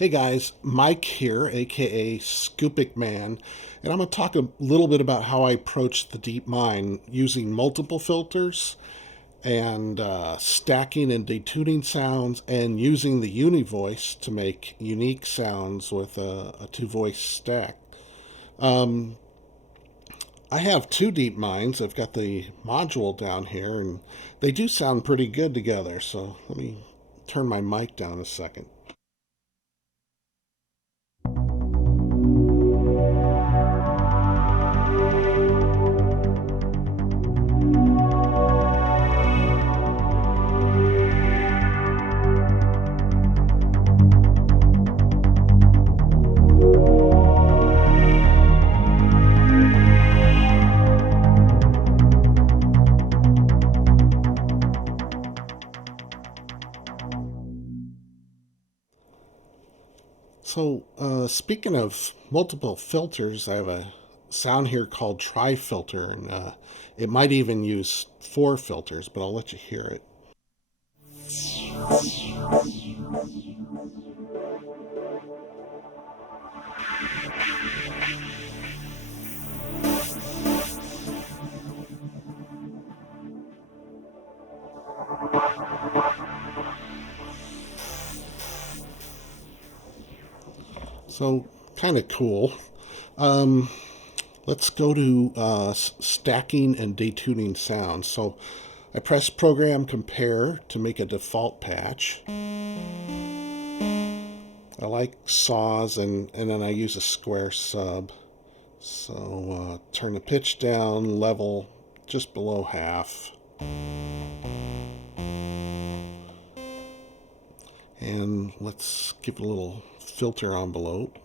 Hey guys, Mike here, aka Scoopic Man, and I'm going to talk a little bit about how I approach the Deepmind using multiple filters and stacking and detuning sounds and using the Uni-Voice to make unique sounds with a two-voice stack. Um, I have two Deepminds. I've got the module down here, and they do sound pretty good together, so let me turn my mic down a second. So, speaking of multiple filters, I have a sound here called tri-filter, and it might even use four filters, but I'll let you hear it. So, kind of cool. Um, let's go to stacking and detuning sounds. So, I press Program Compare to make a default patch. I like saws, and then I use a square sub. So, turn the pitch down, level just below half. And let's give it a little filter envelope.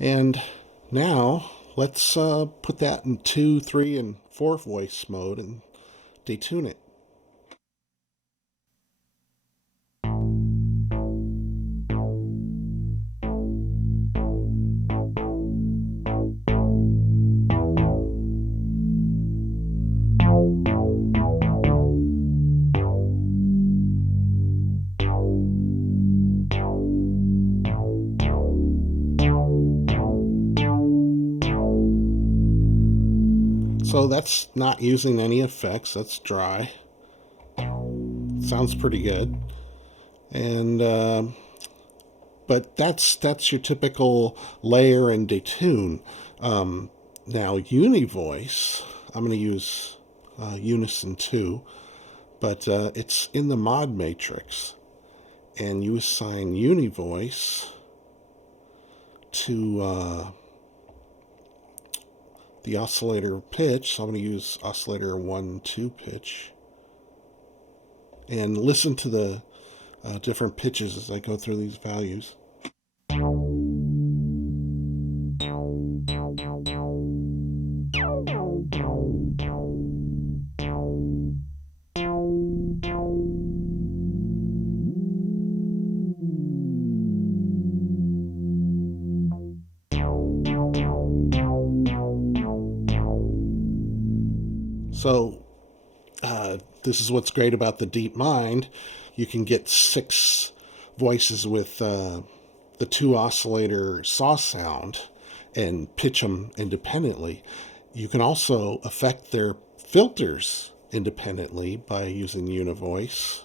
And now let's put that in 2, 3, and 4 voice mode and detune it. So that's not using any effects, that's dry. Sounds pretty good. And but that's your typical layer and detune. Now Uni-Voice, I'm going to use Unison 2, but it's in the mod matrix, and you assign Uni-Voice to the oscillator pitch. So I'm going to use oscillator 1, 2 pitch, and listen to the different pitches as I go through these values. So this is what's great about the Deepmind. You can get 6 voices with the 2 oscillator saw sound and pitch them independently. You can also affect their filters independently by using Uni-Voice.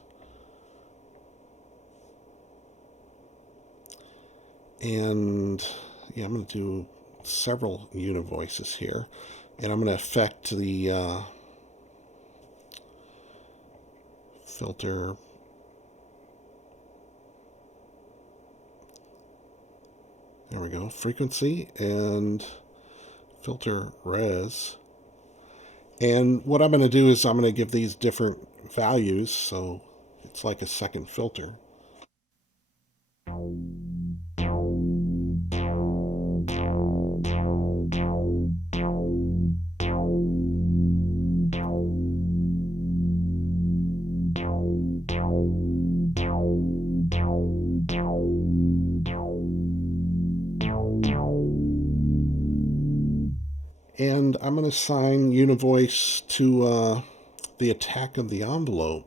And yeah, I'm going to do several Uni-Voices here, and I'm going to affect the filter. There we go, frequency and filter res. And what I'm going to do is I'm going to give these different values, so it's like a second filter. And I'm going to assign Uni-Voice to the attack of the envelope.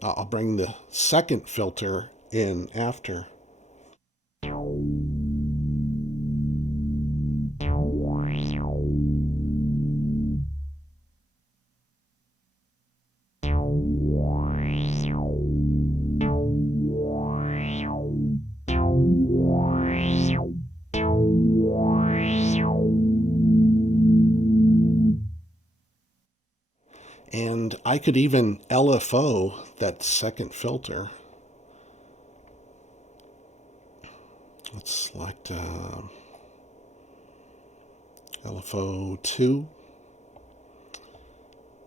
I'll bring the second filter in after. And I could even LFO that second filter. Let's select LFO 2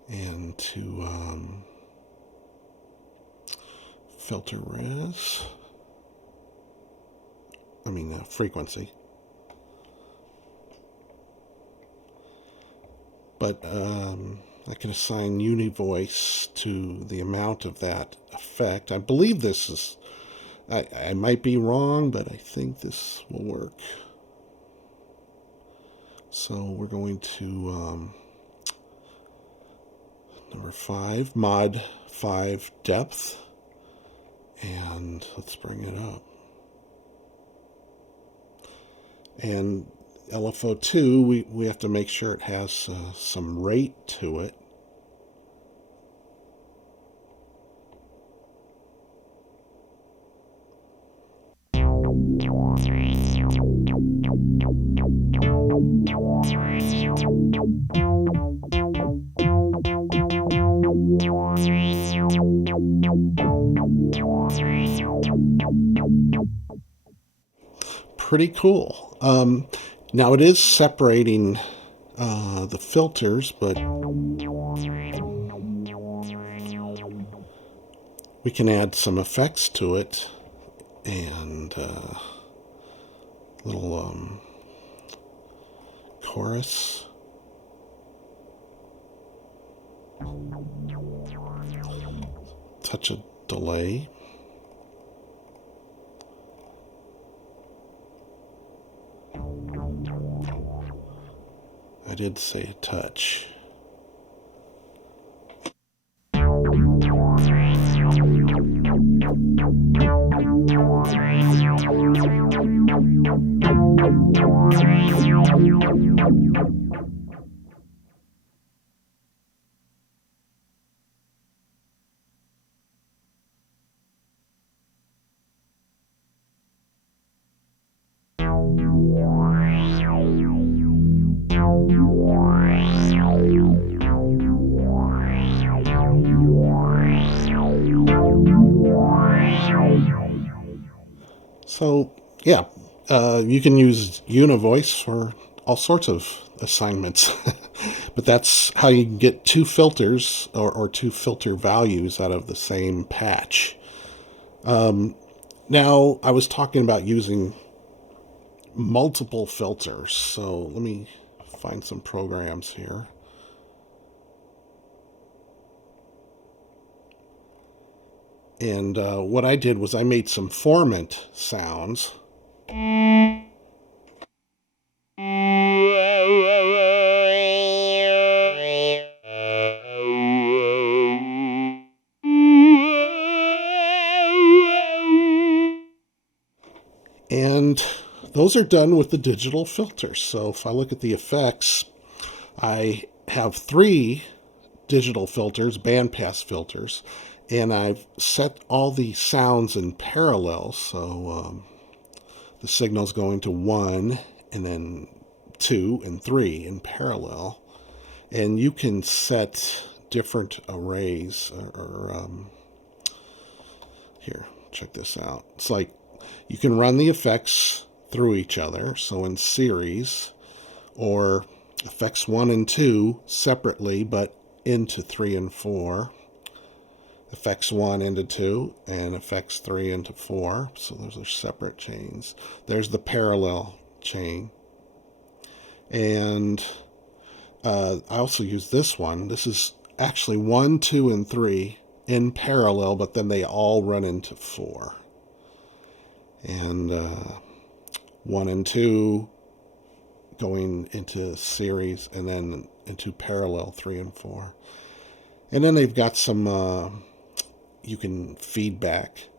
and to filter res. Frequency. But I can assign Uni-Voice to the amount of that effect. I believe this is, I might be wrong, but I think this will work. So we're going to number 5, mod 5 depth, and let's bring it up. And LFO 2, we have to make sure it has some rate to it. Pretty cool. Now it is separating the filters, but we can add some effects to it and little chorus. Touch of delay. I did say a touch. So, yeah, you can use Uni-Voice for all sorts of assignments. But that's how you can get two filters or two filter values out of the same patch. Now, I was talking about using multiple filters. So let me find some programs here. And what I did was I made some formant sounds. And those are done with the digital filters. So if I look at the effects, I have 3 digital filters, bandpass filters, and I've set all the sounds in parallel. So the signal's going to 1 and then 2 and 3 in parallel. And you can set different arrays here, check this out. It's like you can run the effects through each other, so in series, or effects 1 and 2 separately, but into 3 and 4. Effects 1 into 2, and effects 3 into 4. So those are separate chains. There's the parallel chain. And I also use this one. This is actually 1, 2, and 3 in parallel, but then they all run into 4. And 1 and 2 going into series, and then into parallel 3 and 4. And then they've got some, you can feedback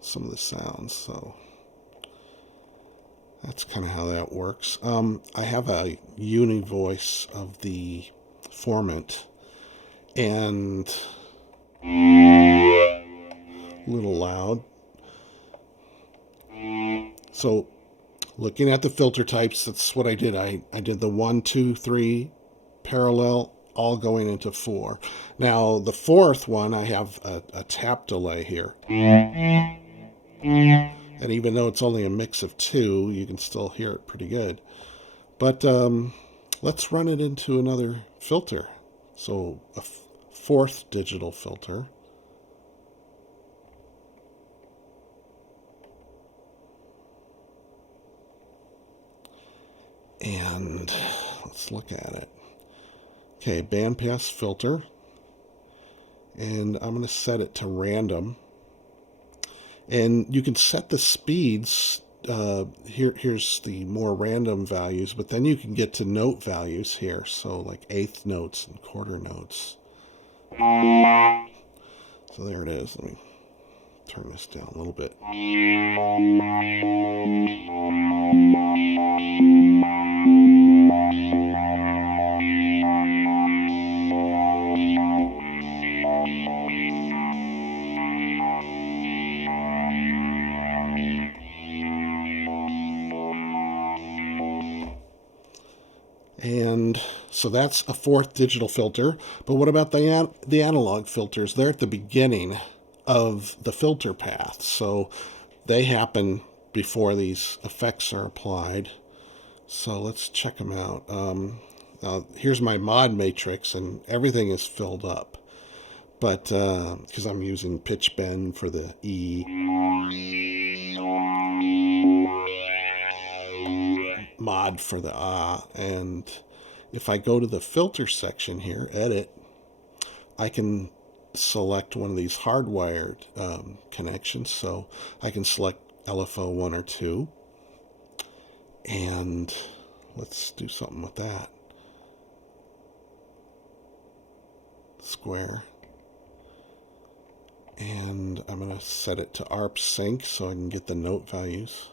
some of the sounds, so that's kind of how that works. I have a Uni-Voice of the Formant, and a little loud. So looking at the filter types, that's what I did. I did the 1, 2, 3 parallel, all going into 4. Now the fourth one, I have a tap delay here. And even though it's only a mix of 2, you can still hear it pretty good. But let's run it into another filter. So a fourth digital filter. And let's look at it. Okay, bandpass filter. And I'm going to set it to random. And you can set the speeds. Here's the more random values, but then you can get to note values here. So like eighth notes and quarter notes. So there it is. Let me turn this down a little bit. And so that's a fourth digital filter. But what about the analog filters? They're at the beginning of the filter path. So they happen before these effects are applied. So let's check them out. Here's my mod matrix, and everything is filled up. But because I'm using pitch bend for the E, mod for the ah, and if I go to the filter section here, edit, I can select one of these hardwired connections. So I can select LFO 1 or 2, and let's do something with that. Square. And I'm going to set it to ARP sync so I can get the note values.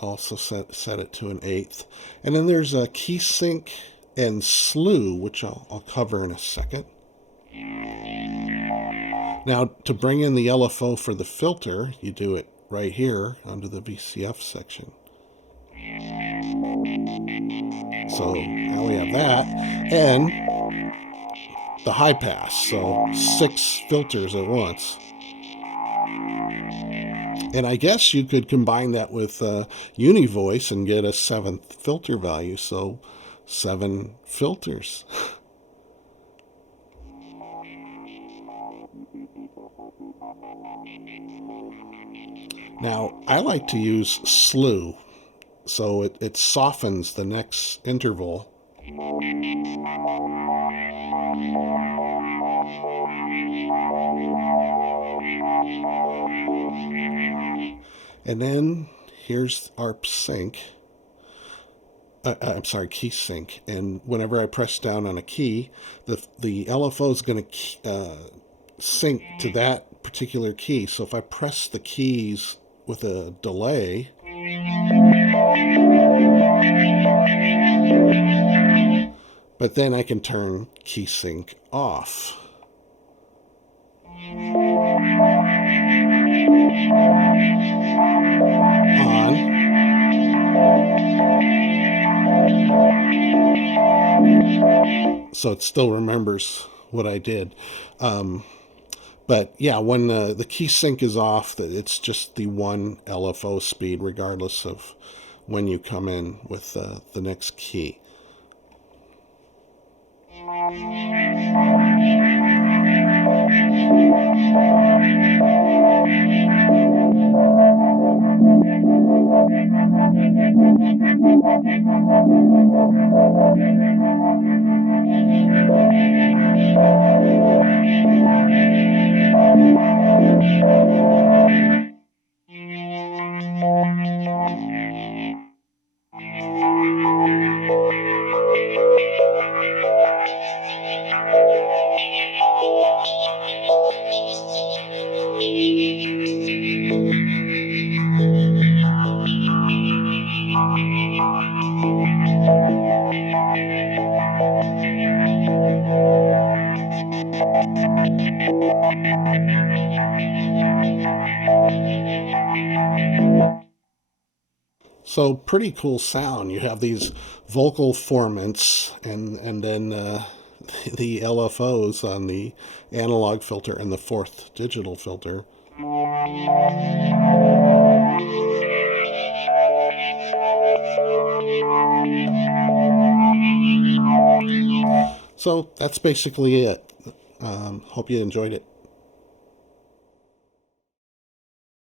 Also set it to an eighth. And then there's a key sync and slew, which I'll cover in a second. Now, to bring in the LFO for the filter, you do it right here under the VCF section. So now we have that. And the high pass, so 6 filters at once. And I guess you could combine that with Uni-Voice and get a 7th filter value, so 7 filters. Now, I like to use slew, so it softens the next interval. And then here's ARP sync. I'm sorry, key sync. And whenever I press down on a key, the LFO is going to sync to that particular key. So if I press the keys with a delay, but then I can turn key sync off. On. So it still remembers what I did. But yeah, when the key sync is off, it's just the one LFO speed, regardless of when you come in with the next key. So pretty cool sound. You have these vocal formants and then the LFOs on the analog filter and the fourth digital filter. So that's basically it. Hope you enjoyed it.